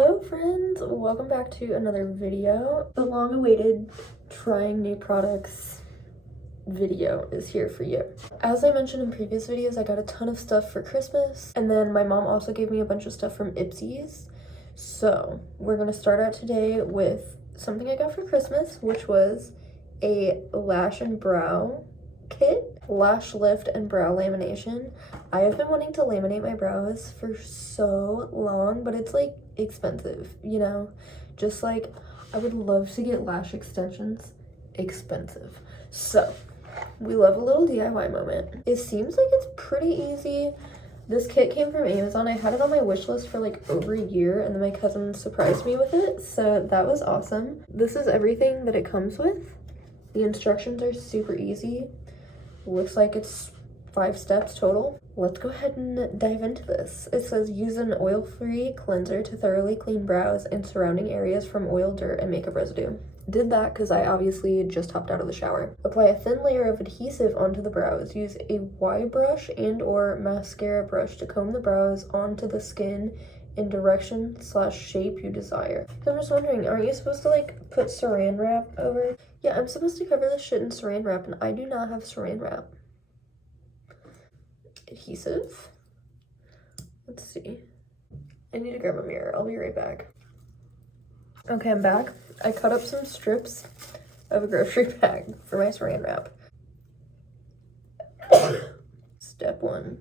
Hello friends, welcome back to another video. The long-awaited trying new products video is here for you. As I mentioned in previous videos, I got a ton of stuff for Christmas, and then my mom also gave me a bunch of stuff from Ipsy's. So we're gonna start out today with something I got for Christmas, which was a lash and brow kit, lash lift and brow lamination. I have been wanting to laminate my brows for so long, but it's like expensive, you know, just like I would love to get lash extensions. Expensive. So we love a little DIY moment. It seems like it's pretty easy. This kit came from Amazon. I had it on my wish list for like over a year, and then my cousin surprised me with it, so that was awesome. This is everything that it comes with. The instructions are super easy. Looks like it's 5 steps total. Let's go ahead and dive into this. It says use an oil-free cleanser to thoroughly clean brows and surrounding areas from oil, dirt, and makeup residue. Did that because I obviously just hopped out of the shower. Apply a thin layer of adhesive onto the brows. Use a Y brush and or mascara brush to comb the brows onto the skin in direction/shape you desire. So I'm just wondering, aren't you supposed to like put saran wrap over? Yeah, I'm supposed to cover this shit in saran wrap, and I do not have saran wrap. Adhesive. Let's see. I need to grab a mirror. I'll be right back. Okay, I'm back. I cut up some strips of a grocery bag for my saran wrap. Step 1.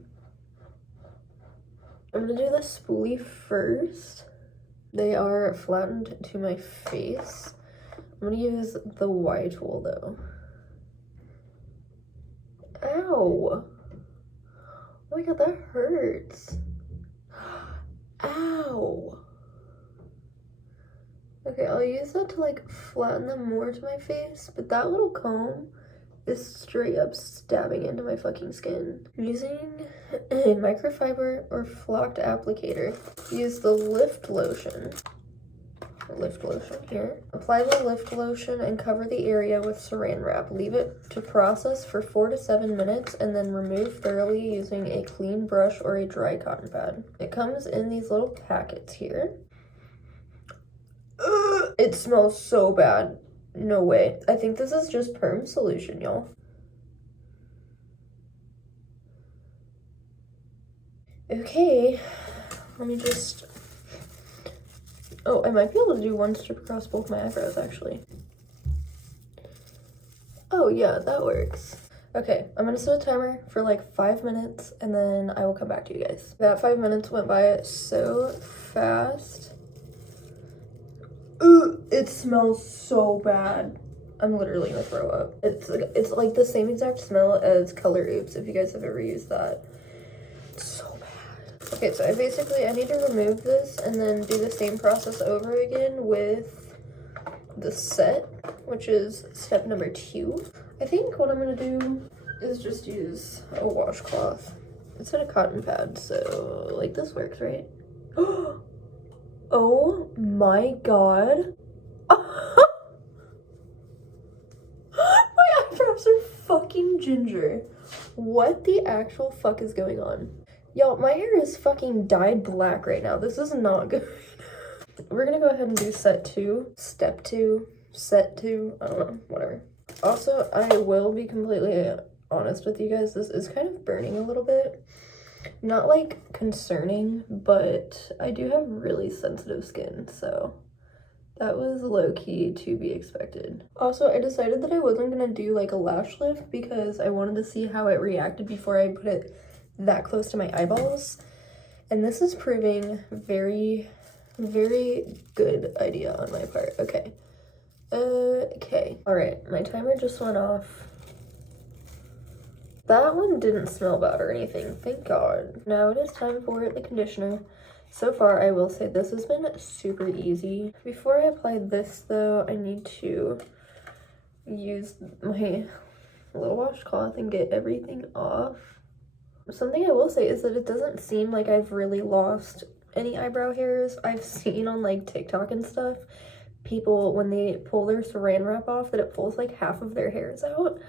I'm gonna do the spoolie first. They are flattened to my face. I'm gonna use the Y tool though. Ow! Oh my god, that hurts. Ow! Okay, I'll use that to like flatten them more to my face, but that little comb is straight up stabbing into my fucking skin. I'm using a microfiber or flocked applicator. Use the lift lotion here. Apply the lift lotion and cover the area with saran wrap. Leave it to process for 4 to 7 minutes and then remove thoroughly using a clean brush or a dry cotton pad. It comes in these little packets here. Ugh, it smells so bad. No way. I think this is just perm solution, y'all. Okay, let me just... Oh, I might be able to do one strip across both my eyebrows, actually. Oh, yeah, that works. Okay, I'm gonna set a timer for like 5 minutes, and then I will come back to you guys. That 5 minutes went by so fast. Ugh, it smells so bad. I'm literally gonna throw up. It's like the same exact smell as Color Oops, if you guys have ever used that. It's so bad. Okay, so I need to remove this and then do the same process over again with the set, which is step number 2. I think what I'm gonna do is just use a washcloth instead of cotton pad, so like this works, right? Oh my god. My eyebrows are fucking ginger. What the actual fuck is going on? Y'all, my hair is fucking dyed black right now. This is not good. We're gonna go ahead and do set 2, step 2, set 2, I don't know, whatever. Also, I will be completely honest with you guys, this is kind of burning a little bit. Not like concerning, but I do have really sensitive skin, so that was low-key to be expected. Also, I decided that I wasn't gonna do like a lash lift because I wanted to see how it reacted before I put it that close to my eyeballs, and this is proving very, very good idea on my part. Okay. Okay. All right, my timer just went off. That one didn't smell bad or anything, thank God. Now it is time for the conditioner. So far, I will say this has been super easy. Before I apply this though, I need to use my little washcloth and get everything off. Something I will say is that it doesn't seem like I've really lost any eyebrow hairs. I've seen on like TikTok and stuff, people when they pull their saran wrap off, that it pulls like half of their hairs out.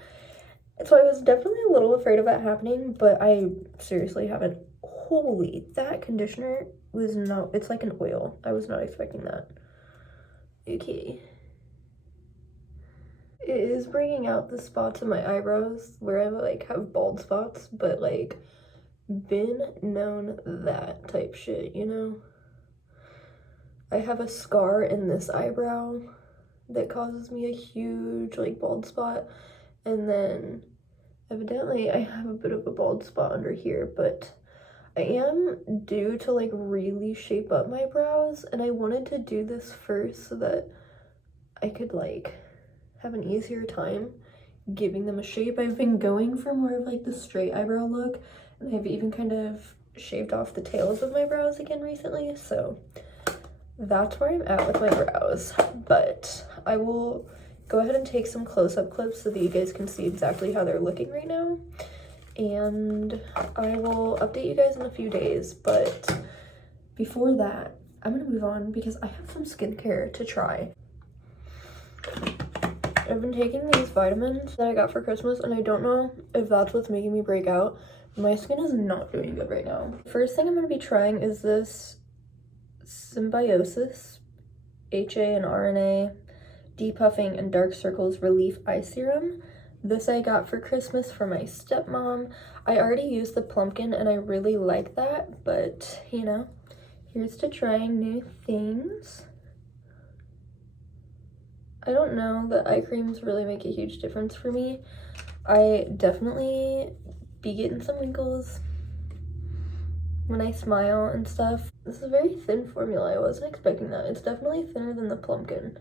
So I was definitely a little afraid of that happening, but I seriously haven't. Holy, that conditioner was not, it's like an oil. I was not expecting that. Okay. It is bringing out the spots in my eyebrows where I like have bald spots, but like been known that type shit, you know? I have a scar in this eyebrow that causes me a huge like bald spot, and then evidently I have a bit of a bald spot under here, but I am due to like really shape up my brows, and I wanted to do this first so that I could like have an easier time giving them a shape. I've been going for more of like the straight eyebrow look, and I've even kind of shaved off the tails of my brows again recently, so that's where I'm at with my brows. But I will go ahead and take some close-up clips so that you guys can see exactly how they're looking right now, and I will update you guys in a few days. But before that, I'm gonna move on because I have some skincare to try. I've been taking these vitamins that I got for Christmas, and I don't know if that's what's making me break out. My skin is not doing good right now. First thing I'm going to be trying is this Symbiosis HA and RNA Depuffing and Dark Circles Relief Eye Serum. This I got for Christmas for my stepmom. I already used the Plumpkin and I really like that, but you know, here's to trying new things. I don't know that eye creams really make a huge difference for me. I definitely be getting some wrinkles when I smile and stuff. This is a very thin formula. I wasn't expecting that. It's definitely thinner than the Plumpkin.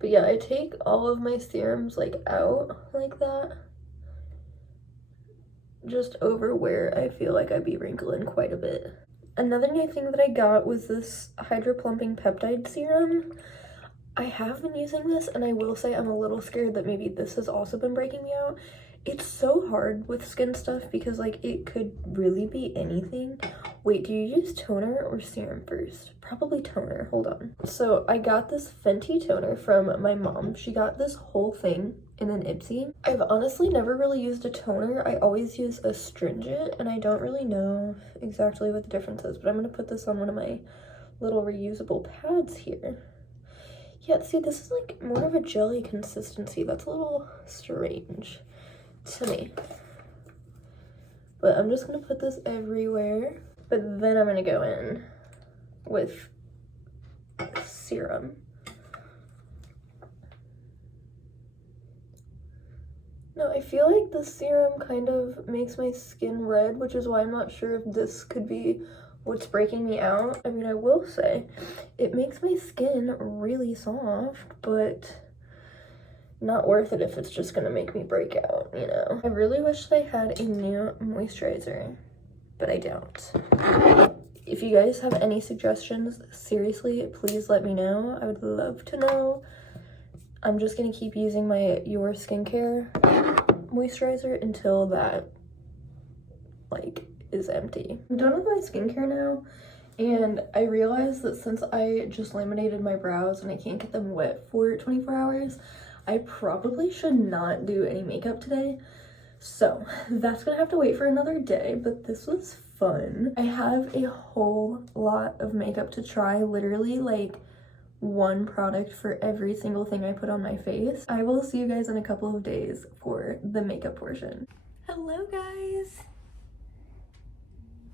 But yeah, I take all of my serums like out like that, just over where I feel like I'd be wrinkling quite a bit. Another new thing that I got was this Hydro Plumping Peptide Serum. I have been using this, and I will say I'm a little scared that maybe this has also been breaking me out. It's so hard with skin stuff because like it could really be anything. Wait, do you use toner or serum first? Probably toner. Hold on. So I got this Fenty toner from my mom. She got this whole thing in an Ipsy. I've honestly never really used a toner. I always use astringent, and I don't really know exactly what the difference is, but I'm gonna put this on one of my little reusable pads here. Yeah, see, this is like more of a jelly consistency. That's a little strange to me. But I'm just gonna put this everywhere. But then I'm gonna go in with serum. No, I feel like the serum kind of makes my skin red, which is why I'm not sure if this could be what's breaking me out. I mean, I will say it makes my skin really soft, but not worth it if it's just gonna make me break out, you know? I really wish they had a new moisturizer, but I don't. If you guys have any suggestions, seriously, please let me know. I would love to know. I'm just gonna keep using my Your Skincare moisturizer until that, like, is empty. I'm done with my skincare now, and I realized that since I just laminated my brows and I can't get them wet for 24 hours, I probably should not do any makeup today. So that's gonna have to wait for another day, but this was fun. I have a whole lot of makeup to try, literally like one product for every single thing I put on my face. I will see you guys in a couple of days for the makeup portion. Hello guys.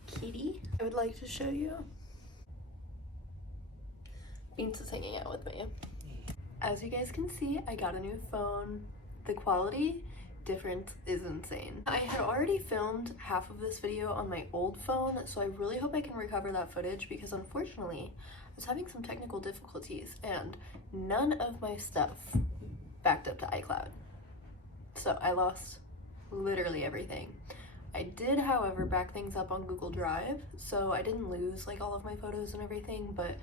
Kitty, I would like to show you. Beans is hanging out with me. As you guys can see, I got a new phone. The quality difference is insane. I had already filmed half of this video on my old phone, so I really hope I can recover that footage because unfortunately, I was having some technical difficulties and none of my stuff backed up to iCloud. So I lost literally everything. I did, however, back things up on Google Drive, so I didn't lose like all of my photos and everything, but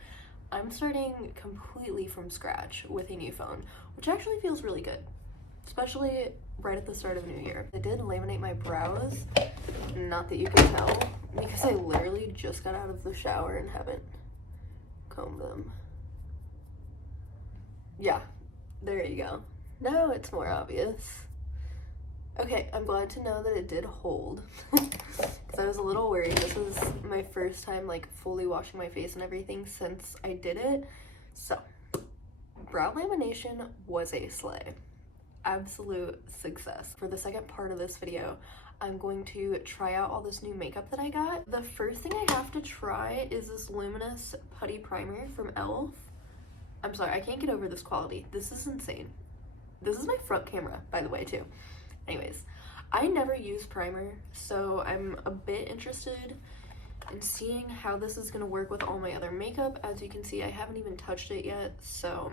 I'm starting completely from scratch with a new phone, which actually feels really good, especially right at the start of a new year. I did laminate my brows, not that you can tell, because I literally just got out of the shower and haven't combed them. Yeah, there you go. Now it's more obvious. Okay, I'm glad to know that it did hold. Because I was a little worried. This was my first time like fully washing my face and everything since I did it. So, brow lamination was a slay. Absolute success. For the second part of this video, I'm going to try out all this new makeup that I got. The first thing I have to try is this luminous putty primer from e.l.f. I'm sorry, I can't get over this quality. This is insane. This is my front camera, by the way, too. Anyways, I never use primer, so I'm a bit interested in seeing how this is going to work with all my other makeup. As you can see, I haven't even touched it yet, so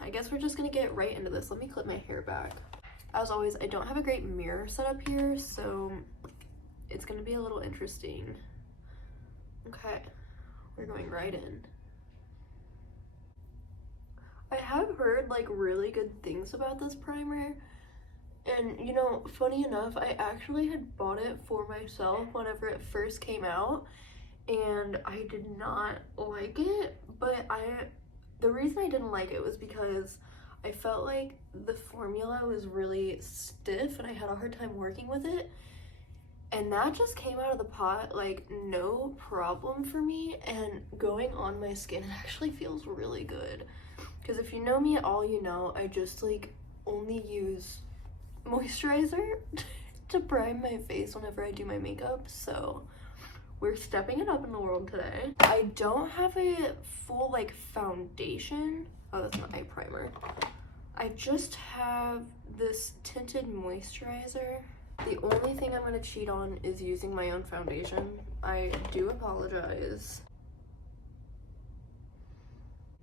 I guess we're just going to get right into this. Let me clip my hair back. As always, I don't have a great mirror set up here, so it's going to be a little interesting. Okay, we're going right in. I have heard like really good things about this primer, and you know, funny enough, I actually had bought it for myself whenever it first came out, and I did not like it. But the reason I didn't like it was because I felt like the formula was really stiff and I had a hard time working with it, and that just came out of the pot like no problem for me, and going on my skin it actually feels really good. Because if you know me at all, you know I just like only use moisturizer to prime my face whenever I do my makeup, so we're stepping it up in the world today. I don't have a full like foundation. Oh, that's not eye primer. I just have this tinted moisturizer. The only thing I'm gonna cheat on is using my own foundation. I do apologize.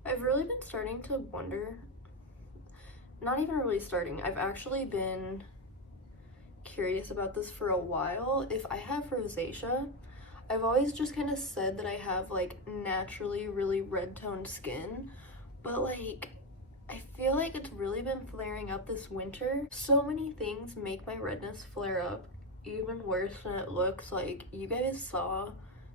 I've really been starting to wonder, not even really starting, I've actually been curious about this for a while, if I have rosacea. I've always just kind of said that I have like naturally really red toned skin, but like I feel like it's really been flaring up this winter. So many things make my redness flare up even worse than it looks. Like you guys saw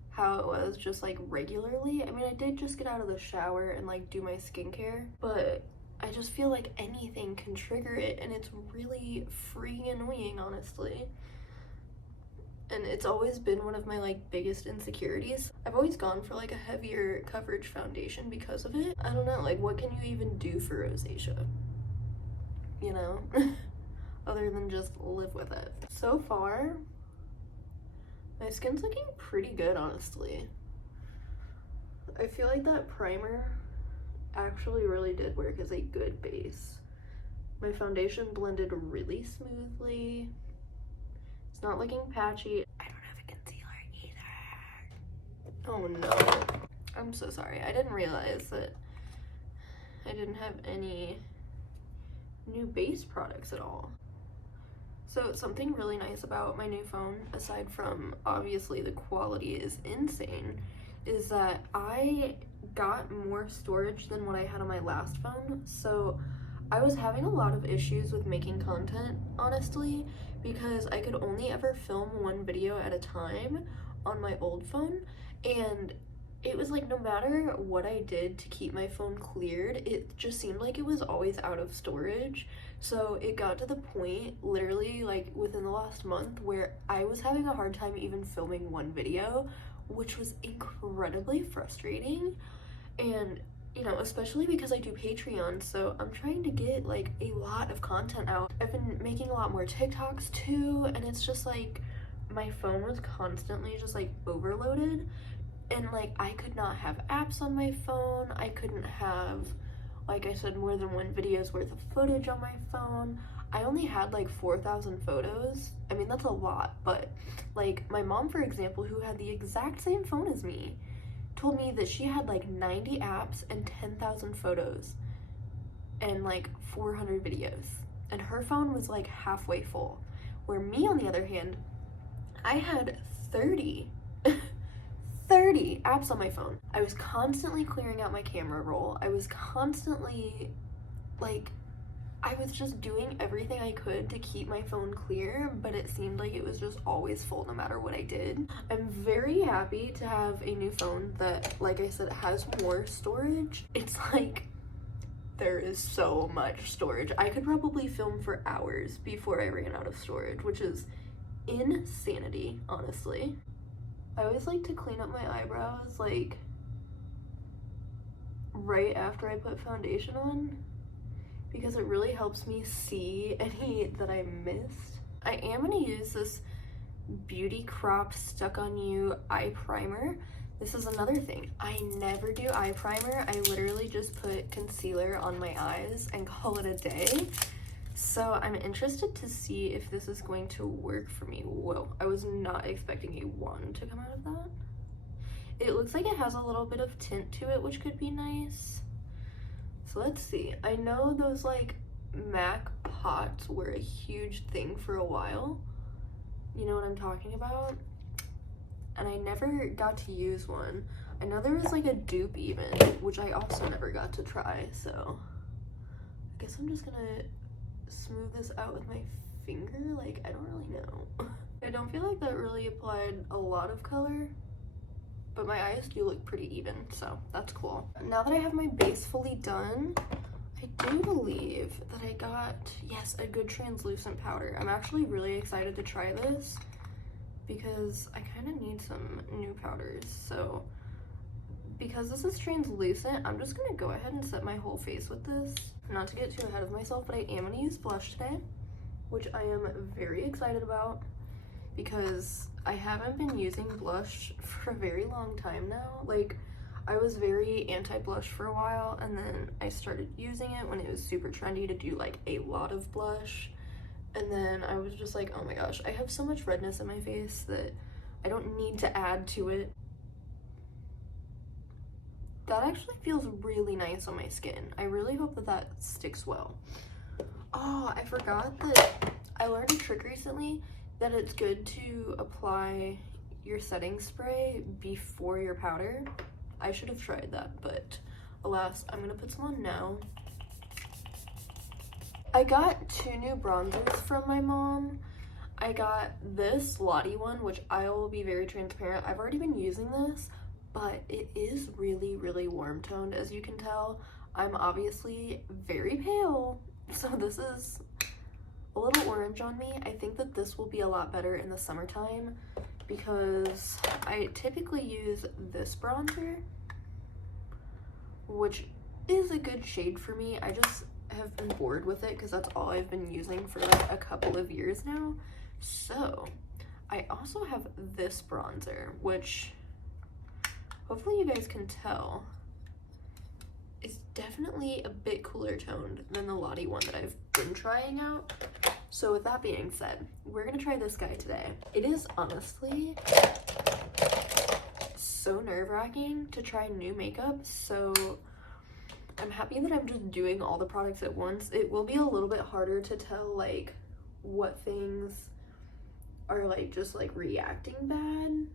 how it was just like regularly. I mean, I did just get out of the shower and like do my skincare, but I just feel like anything can trigger it, and it's really freaking annoying, honestly. And it's always been one of my like biggest insecurities. I've always gone for like a heavier coverage foundation because of it. I don't know, like what can you even do for rosacea? You know? Other than just live with it. So far, my skin's looking pretty good, honestly. I feel like that primer actually really did work as a good base. My foundation blended really smoothly. It's not looking patchy. I don't have a concealer either. Oh no. I'm so sorry. I didn't realize that I didn't have any new base products at all. So something really nice about my new phone, aside from obviously the quality is insane, is that I got more storage than what I had on my last phone. So I was having a lot of issues with making content, honestly, because I could only ever film one video at a time on my old phone, and it was like no matter what I did to keep my phone cleared, it just seemed like it was always out of storage. So it got to the point, literally like within the last month, where I was having a hard time even filming one video, which was incredibly frustrating. And you know, especially because I do Patreon, so I'm trying to get like a lot of content out. I've been making a lot more TikToks too, and it's just like my phone was constantly just like overloaded, and like I could not have apps on my phone. I couldn't have, like I said, more than one video's worth of footage on my phone. I only had like 4,000 photos. I mean, that's a lot, but like my mom, for example, who had the exact same phone as me, told me that she had like 90 apps and 10,000 photos and like 400 videos, and her phone was like halfway full. Where me, on the other hand, I had 30 apps on my phone. I was constantly clearing out my camera roll. I was constantly like, I was just doing everything I could to keep my phone clear, but it seemed like it was just always full no matter what I did. I'm very happy to have a new phone that, like I said, has more storage. It's like there is so much storage. I could probably film for hours before I ran out of storage, which is insanity, honestly. I always like to clean up my eyebrows like right after I put foundation on because it really helps me see any that I missed. I am going to use this Beauty Crop Stuck On You eye primer. This is another thing. I never do eye primer. I literally just put concealer on my eyes and call it a day. So I'm interested to see if this is going to work for me. Whoa, I was not expecting a wand to come out of that. It looks like it has a little bit of tint to it, which could be nice. So let's see. I know those like MAC pots were a huge thing for a while. You know what I'm talking about? And I never got to use one. I know there was like a dupe even, which I also never got to try, so I guess I'm just gonna smooth this out with my finger. Like, I don't really know. I don't feel like that really applied a lot of color, but my eyes do look pretty even, so that's cool. Now that I have my base fully done, I do believe that I got, yes, a good translucent powder. I'm actually really excited to try this because I kind of need some new powders. So because this is translucent, I'm just gonna go ahead and set my whole face with this. Not to get too ahead of myself, but I am gonna use blush today, which I am very excited about because I haven't been using blush for a very long time now. Like, I was very anti-blush for a while, and then I started using it when it was super trendy to do like a lot of blush. And then I was just like, oh my gosh, I have so much redness in my face that I don't need to add to it. That actually feels really nice on my skin. I really hope that that sticks well. Oh, I forgot that I learned a trick recently that it's good to apply your setting spray before your powder. I should have tried that, but alas, I'm gonna put some on now. I got 2 new bronzers from my mom. I got this Lottie one, which I will be very transparent. I've already been using this, but it is really, really warm toned, as you can tell. I'm obviously very pale, so this is a little orange on me. I think that this will be a lot better in the summertime because I typically use this bronzer, which is a good shade for me. I just have been bored with it because that's all I've been using for like a couple of years now. So I also have this bronzer, which hopefully you guys can tell is definitely a bit cooler toned than the Lottie one that I've been trying out. So with that being said, we're gonna try this guy today. It is honestly so nerve-wracking to try new makeup, so I'm happy that I'm just doing all the products at once. It will be a little bit harder to tell like what things are like just like reacting bad,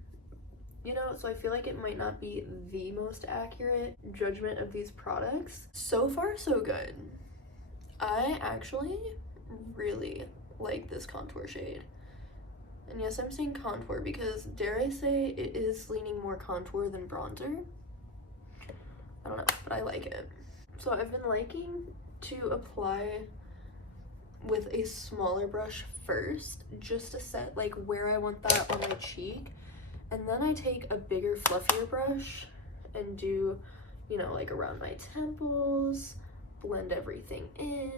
you know, so I feel like it might not be the most accurate judgment of these products. So far so good. I actually really like this contour shade. And yes, I'm saying contour because dare I say it is leaning more contour than bronzer. I don't know, but I like it. So I've been liking to apply with a smaller brush first, just to set like where I want that on my cheek. And then I take a bigger, fluffier brush and do, you know, like around my temples, blend everything in.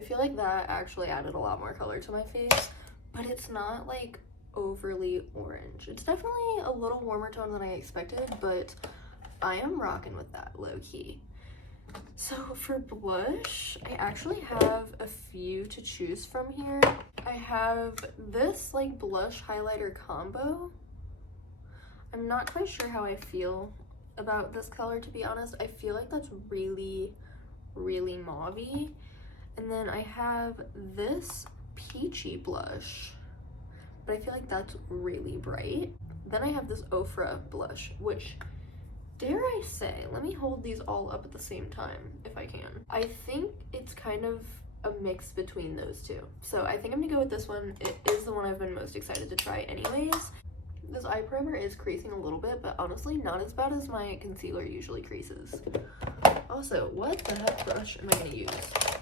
I feel like that actually added a lot more color to my face, but it's not like overly orange. It's definitely a little warmer tone than I expected, but I am rocking with that low-key. So for blush, I actually have a few to choose from here. I have this like blush highlighter combo. I'm not quite sure how I feel about this color, to be honest. I feel like that's really, really mauve-y. And then I have this peachy blush, but I feel like that's really bright. Then I have this Ofra blush, which, dare I say, let me hold these all up at the same time if I can. I think it's kind of a mix between those two. So I think I'm gonna go with this one. It is the one I've been most excited to try anyways. This eye primer is creasing a little bit, but honestly not as bad as my concealer usually creases. Also, what the heck brush am I gonna use?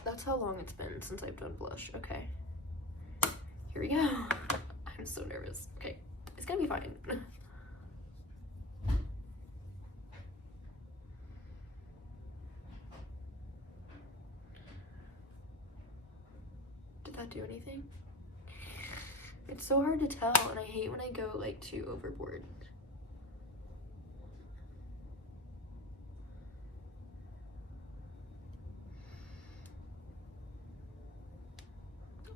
That's how long it's been since I've done blush. Okay, here we go. I'm so nervous. Okay, it's gonna be fine. Did that do anything? It's so hard to tell, and I hate when I go like too overboard.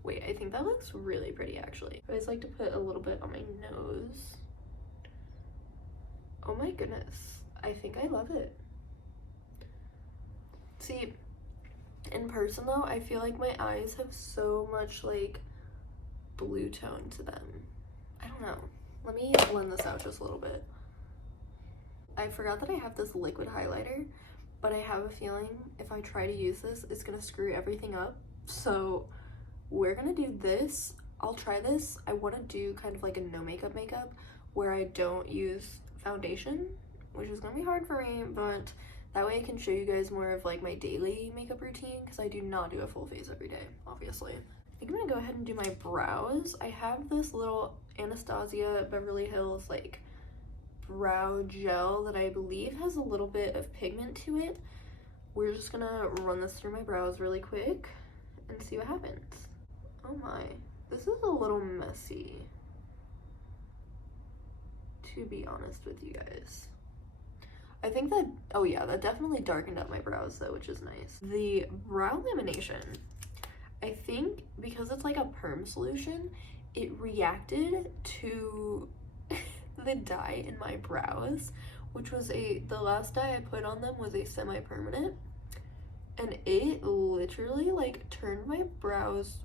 Wait, I think that looks really pretty actually. I always like to put a little bit on my nose. Oh my goodness, I think I love it. See, in person though, I feel like my eyes have so much like blue tone to them. I don't know. Let me blend this out just a little bit. I forgot that I have this liquid highlighter, but I have a feeling if I try to use this, it's gonna screw everything up. So we're gonna do this. I'll try this. I want to do kind of like a no makeup where I don't use foundation, which is gonna be hard for me, but that way I can show you guys more of like my daily makeup routine, because I do not do a full face every day, obviously. I think I'm gonna go ahead and do my brows. I have this little Anastasia Beverly Hills like brow gel that I believe has a little bit of pigment to it. We're just gonna run this through my brows really quick and see what happens. Oh my, this is a little messy, to be honest with you guys. I think that, oh yeah, that definitely darkened up my brows though, which is nice. The brow lamination, I think because it's like a perm solution, it reacted to the dye in my brows, which was the last dye I put on them was a semi-permanent, and it literally like turned my brows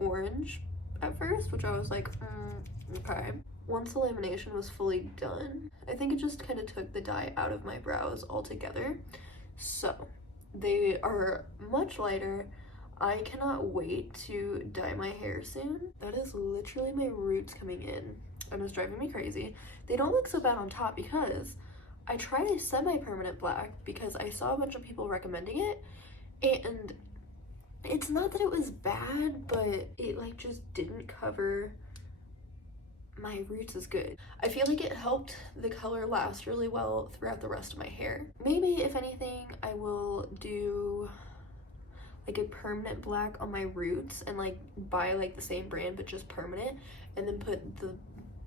orange at first, which I was like, okay. Once the lamination was fully done, I think it just kind of took the dye out of my brows altogether. So they are much lighter. I cannot wait to dye my hair soon. That is literally my roots coming in, and it's driving me crazy. They don't look so bad on top because I tried a semi-permanent black because I saw a bunch of people recommending it, and it's not that it was bad, but it like just didn't cover my roots as good. I feel like it helped the color last really well throughout the rest of my hair. Maybe if anything, I will do like a permanent black on my roots and like buy like the same brand but just permanent, and then put the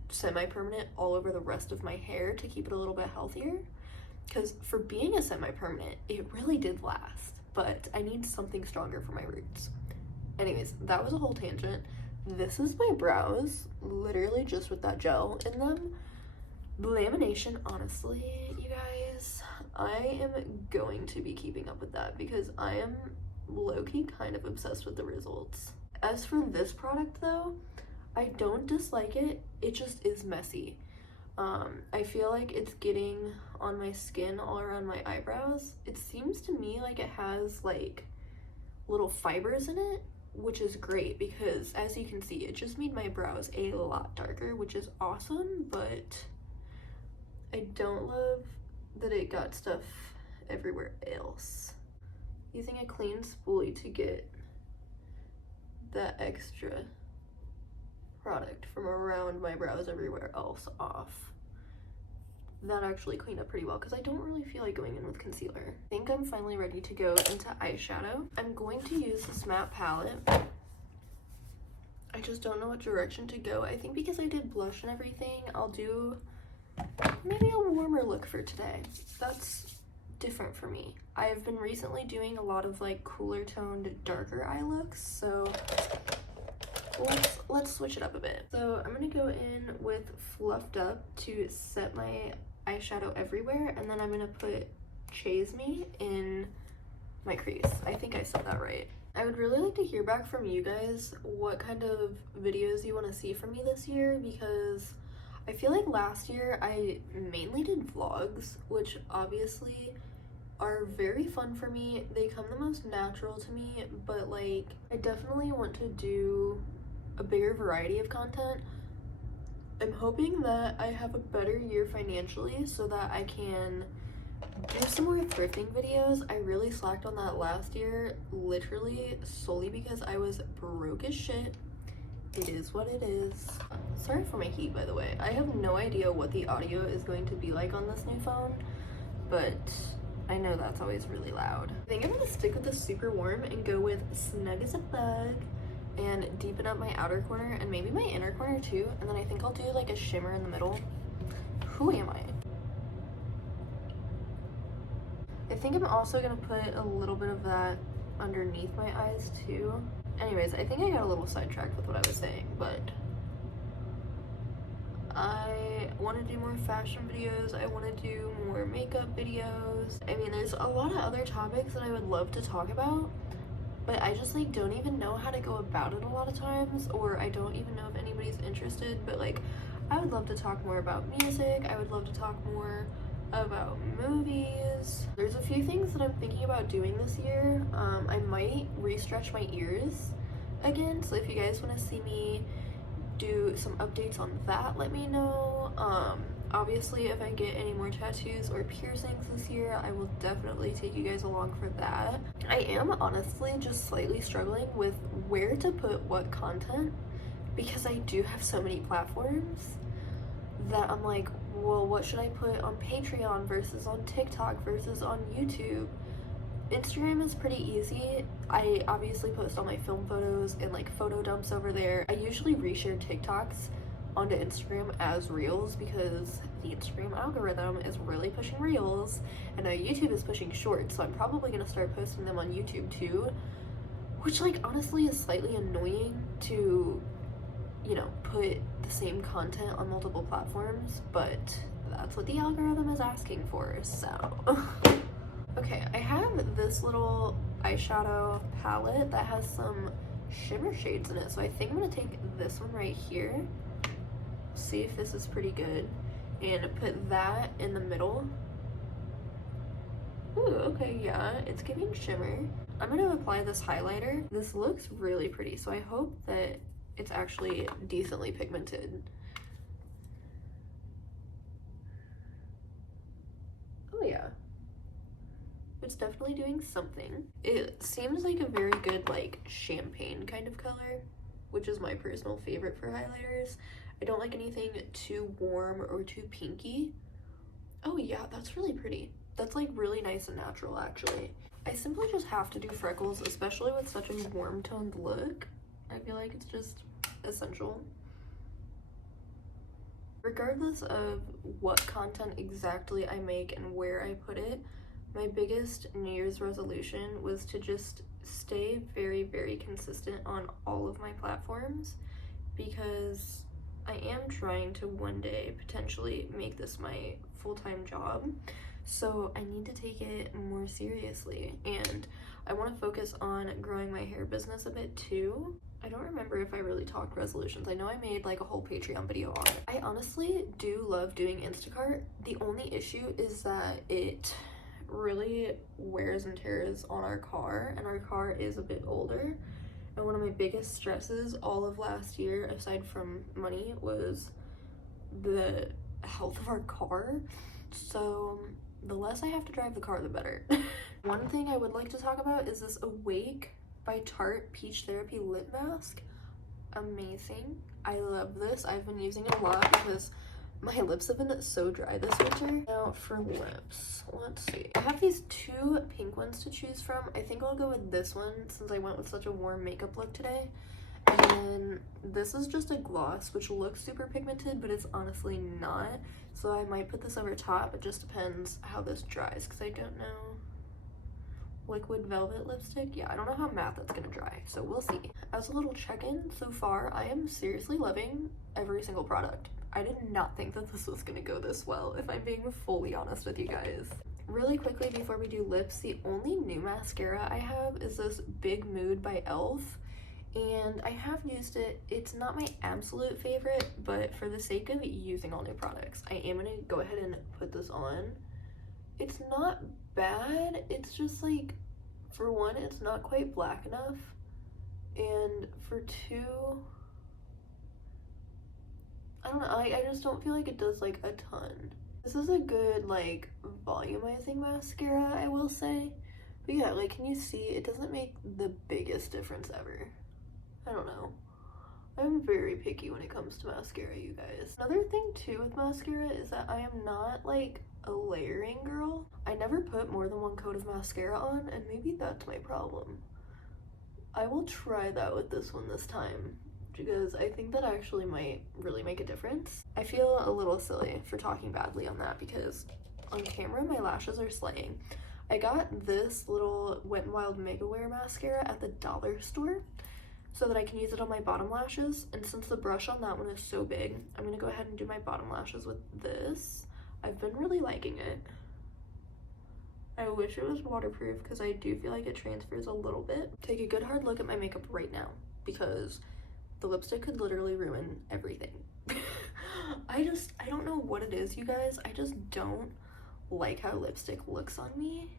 semi-permanent all over the rest of my hair to keep it a little bit healthier, because for being a semi-permanent it really did last, but I need something stronger for my roots. Anyways, that was a whole tangent. This is my brows, literally just with that gel in them. The lamination, honestly, you guys, I am going to be keeping up with that because I am low-key kind of obsessed with the results. As for this product though, I don't dislike it, it just is messy. I feel like it's getting on my skin all around my eyebrows. It seems to me like it has like little fibers in it, which is great because as you can see, it just made my brows a lot darker, which is awesome, but I don't love that it got stuff everywhere else. Using a clean spoolie to get that extra product from around my brows everywhere else off. That actually cleaned up pretty well because I don't really feel like going in with concealer. I think I'm finally ready to go into eyeshadow. I'm going to use this matte palette. I just don't know what direction to go. I think because I did blush and everything, I'll do maybe a warmer look for today. That's different for me. I've been recently doing a lot of like cooler toned, darker eye looks, so let's switch it up a bit. So I'm gonna go in with Fluffed Up to set my eyeshadow everywhere, and then I'm gonna put Chase Me in my crease. I think I said that right. I would really like to hear back from you guys what kind of videos you want to see from me this year, because I feel like last year I mainly did vlogs, which obviously are very fun for me. They come the most natural to me, but like I definitely want to do a bigger variety of content, I'm hoping that I have a better year financially so that I can do some more thrifting videos. I really slacked on that last year, literally solely because I was broke as shit. It is what it is. Sorry for my heat, by the way. I have no idea what the audio is going to be like on this new phone, but I know that's always really loud. I think I'm gonna stick with the super warm and go with snug as a bug and deepen up my outer corner and maybe my inner corner too, and then I think I'll do like a shimmer in the middle. Who am I? I think I'm also gonna put a little bit of that underneath my eyes too. Anyways, I think I got a little sidetracked with what I was saying, but I want to do more fashion videos. I want to do more makeup videos. I mean, there's a lot of other topics that I would love to talk about, but I just like don't even know how to go about it a lot of times, or I don't even know if anybody's interested. But like, I would love to talk more about music. I would love to talk more about movies. There's a few things that I'm thinking about doing this year. I might restretch my ears again, so if you guys want to see me do some updates on that, let me know. Obviously if I get any more tattoos or piercings this year, I will definitely take you guys along for that. I am honestly just slightly struggling with where to put what content, because I do have so many platforms that I'm like, well, what should I put on Patreon versus on TikTok versus on YouTube? Instagram is pretty easy. I obviously post all my film photos and like photo dumps over there. I usually reshare TikToks onto Instagram as reels because the Instagram algorithm is really pushing reels, and now YouTube is pushing shorts, so I'm probably gonna start posting them on YouTube too, which like honestly is slightly annoying to, you know, put the same content on multiple platforms, but that's what the algorithm is asking for, so. Okay, I have this little eyeshadow palette that has some shimmer shades in it, so I think I'm gonna take this one right here, see if this is pretty good, and put that in the middle. Ooh, okay, yeah, it's giving shimmer. I'm gonna apply this highlighter. This looks really pretty, so I hope that it's actually decently pigmented. Oh yeah. It's definitely doing something. It seems like a very good like champagne kind of color, which is my personal favorite for highlighters. I don't like anything too warm or too pinky. Oh yeah, that's really pretty. That's like really nice and natural actually. I simply just have to do freckles, especially with such a warm toned look. I feel like it's just essential. Regardless of what content exactly I make and where I put it, my biggest New Year's resolution was to just stay very, very consistent on all of my platforms, because I am trying to one day potentially make this my full-time job. So I need to take it more seriously, and I want to focus on growing my hair business a bit too. I don't remember if I really talked resolutions. I know I made like a whole Patreon video on it. I honestly do love doing Instacart. The only issue is that it really wears and tears on our car, and our car is a bit older, and one of my biggest stresses all of last year, aside from money, was the health of our car. So the less I have to drive the car, the better. One thing I would like to talk about is this Awake by Tarte Peach Therapy Lip Mask. Amazing. I love this. I've been using it a lot because my lips have been so dry this winter. Now for lips, let's see. I have these two pink ones to choose from. I think I'll go with this one since I went with such a warm makeup look today. And then this is just a gloss, which looks super pigmented, but it's honestly not. So I might put this over top. It just depends how this dries, because I don't know. Liquid Velvet lipstick. Yeah, I don't know how matte that's gonna dry, so we'll see. As a little check-in, so far, I am seriously loving every single product. I did not think that this was gonna go this well, if I'm being fully honest with you guys. Really quickly before we do lips, the only new mascara I have is this Big Mood by e.l.f. and I have used it. It's not my absolute favorite, but for the sake of using all new products, I am gonna go ahead and put this on. It's not bad, it's just like, for one, it's not quite black enough, and for two, I don't know, I just don't feel like it does like a ton. This is a good like volumizing mascara, I will say. But yeah, like, can you see it doesn't make the biggest difference ever. I don't know. I'm very picky when it comes to mascara, you guys. Another thing too with mascara is that I am not like a layering girl. I never put more than one coat of mascara on, and maybe that's my problem. I will try that with this one this time, because I think that actually might really make a difference. I feel a little silly for talking badly on that because on camera my lashes are slaying. I got this little Wet n Wild Mega Wear mascara at the dollar store so that I can use it on my bottom lashes, and since the brush on that one is so big, I'm gonna go ahead and do my bottom lashes with this. I've been really liking it. I wish it was waterproof because I do feel like it transfers a little bit. Take a good hard look at my makeup right now because the lipstick could literally ruin everything. I don't know what it is, you guys. I just don't like how lipstick looks on me.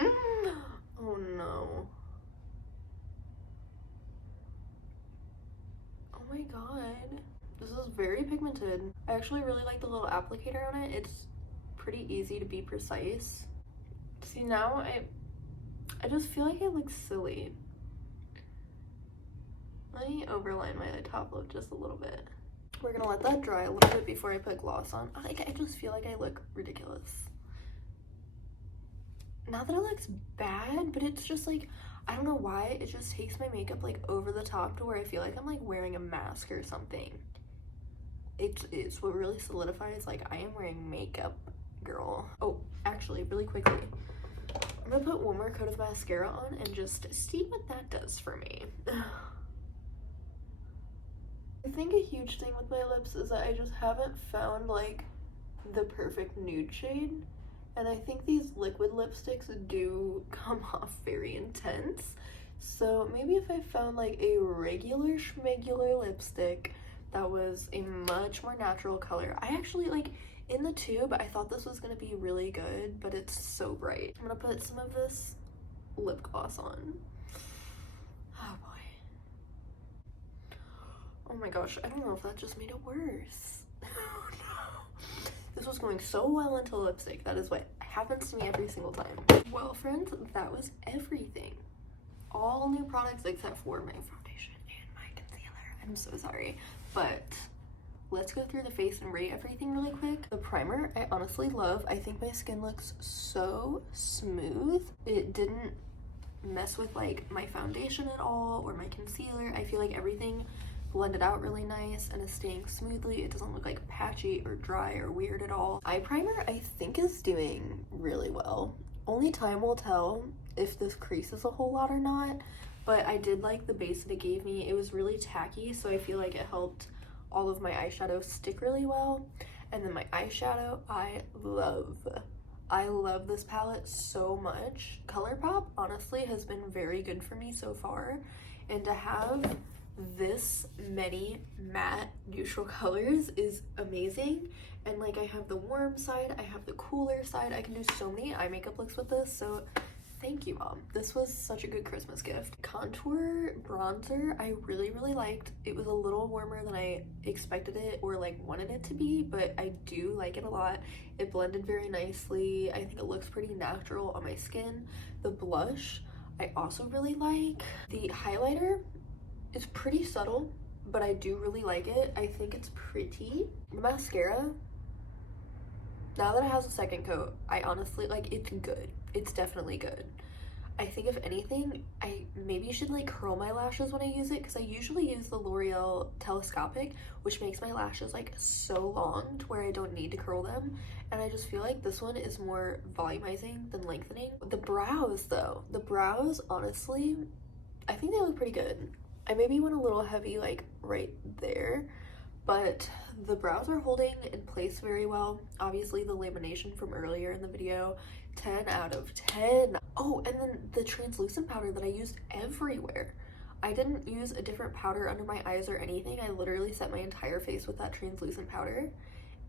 Oh no. Oh my god. This is very pigmented. I actually really like the little applicator on it. It's pretty easy to be precise. See, now I just feel like I look silly. Let me overline my top lip just a little bit. We're gonna let that dry a little bit before I put gloss on. I just feel like I look ridiculous. Not that it looks bad, but it's just like, I don't know why, it just takes my makeup like over the top to where I feel like I'm like wearing a mask or something. It's what really solidifies like I am wearing makeup, girl. Oh, actually, really quickly, I'm gonna put one more coat of mascara on and just see what that does for me. I think a huge thing with my lips is that I just haven't found like the perfect nude shade, and I think these liquid lipsticks do come off very intense. So maybe if I found like a regular schmegular lipstick that was a much more natural color. I actually like in the tube I thought this was gonna be really good, but it's so bright. I'm gonna put some of this lip gloss on. Oh boy. Oh my gosh, I don't know if that just made it worse. Oh no. This was going so well into lipstick. That is what happens to me every single time. Well, friends, that was everything. All new products except for my foundation and my concealer. I'm so sorry. But let's go through the face and rate everything really quick. The primer, I honestly love. I think my skin looks so smooth. It didn't mess with like my foundation at all or my concealer. I feel like everything blended out really nice and is staying smoothly. It doesn't look like patchy or dry or weird at all. Eye primer I think is doing really well. Only time will tell if this creases a whole lot or not, but I did like the base that it gave me. It was really tacky, so I feel like it helped all of my eyeshadow stick really well. And then my eyeshadow, I love this palette so much. ColourPop honestly has been very good for me so far, and to have this many matte neutral colors is amazing. And like I have the warm side, I have the cooler side. I can do so many eye makeup looks with this, so thank you, Mom. This was such a good Christmas gift. Contour bronzer I really liked. It was a little warmer than I expected it or like wanted it to be, but I do like it a lot. It blended very nicely. I think it looks pretty natural on my skin. The blush I also really like. The highlighter, it's pretty subtle, but I do really like it. I think it's pretty. The mascara, now that it has a second coat, I honestly like, it's good. It's definitely good. I think if anything, I maybe should like curl my lashes when I use it, because I usually use the L'Oreal Telescopic, which makes my lashes like so long to where I don't need to curl them, and I just feel like this one is more volumizing than lengthening. The brows though, the brows honestly, I think they look pretty good. I maybe went a little heavy like right there, but the brows are holding in place very well. Obviously the lamination from earlier in the video, 10 out of 10. Oh, and then the translucent powder that I used everywhere. I didn't use a different powder under my eyes or anything. I literally set my entire face with that translucent powder.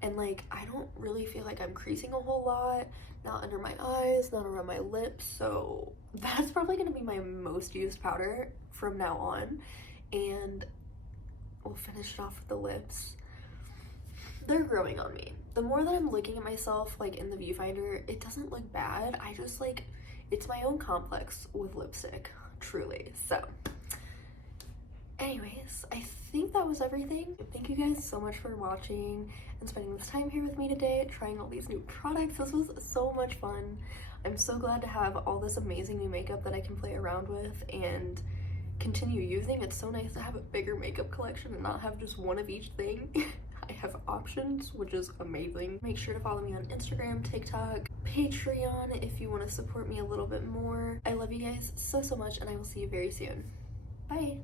And like, I don't really feel like I'm creasing a whole lot, not under my eyes, not around my lips, so that's probably gonna be my most used powder from now on. And we'll finish it off with the lips. They're growing on me. The more that I'm looking at myself like in the viewfinder, it doesn't look bad. I just like, it's my own complex with lipstick, truly. So anyways, I think that was everything. Thank you guys so much for watching and spending this time here with me today, trying all these new products. This was so much fun. I'm so glad to have all this amazing new makeup that I can play around with and continue using. It's so nice to have a bigger makeup collection and not have just one of each thing. I have options, which is amazing. Make sure to follow me on Instagram, TikTok, Patreon if you want to support me a little bit more. I love you guys so much, and I will see you very soon. Bye.